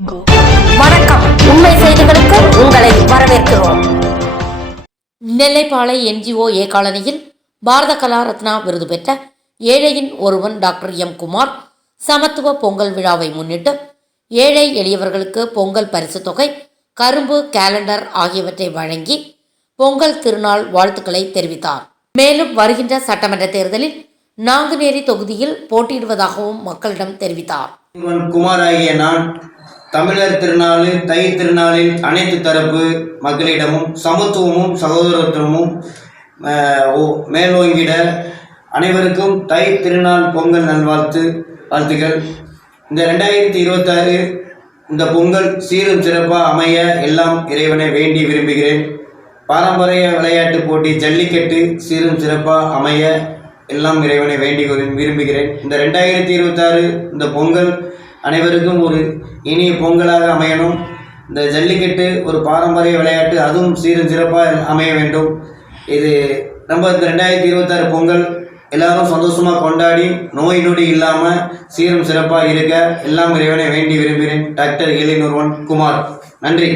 வணக்கம், உண்மை செய்திகளுக்கு உங்களை வரவேற்கிறோம். நெல்லைப்பாளை NGO காலனியில் பாரத கலா ரத்னா விருது பெற்ற ஏழையின் ஒருவன் டாக்டர் எம் குமார் சமத்துவ பொங்கல் விழாவை முன்னிட்டு ஏழை எளியவர்களுக்கு பொங்கல் பரிசு தொகை, கரும்பு, கேலண்டர் ஆகியவற்றை வழங்கி பொங்கல் திருநாள் வாழ்த்துக்களை தெரிவித்தார். மேலும் வருகின்ற சட்டமன்ற தேர்தலில் நாங்குநேரி தொகுதியில் போட்டியிடுவதாகவும் மக்களிடம் தெரிவித்தார். குமார் ஆகிய நான் தமிழர் திருநாள் தை திருநாளில் அனைத்து தரப்பு மக்களிடமும் சமத்துவமும் சகோதரத்துவமும் மேலோங்கிட அனைவருக்கும் தை திருநாள் பொங்கல் வாழ்த்துக்கள். இந்த 2026 இந்த பொங்கல் சீரும் சிறப்பாக அமைய எல்லாம் இறைவனை வேண்டி விரும்புகிறேன். பாரம்பரிய விளையாட்டு போட்டி ஜல்லிக்கட்டு சீரும் சிறப்பாக அமைய எல்லாம் இறைவனை வேண்டி விரும்புகிறேன். இந்த 2026 இந்த பொங்கல் அனைவருக்கும் ஒரு இனிய பொங்கலாக அமையணும். இந்த ஜல்லிக்கட்டு ஒரு பாரம்பரிய விளையாட்டு, அதுவும் சீரும் சிறப்பாக அமைய வேண்டும். இது நம்ம இந்த 2026 பொங்கல் எல்லாரும் சந்தோஷமாக கொண்டாடி நோய் நொடி இல்லாமல் சீரும் சிறப்பாக இருக்க எல்லாம் இறைவனை வேண்டி விரும்புகிறேன். டாக்டர் ஏழையின் ஒருவன் குமார். நன்றி.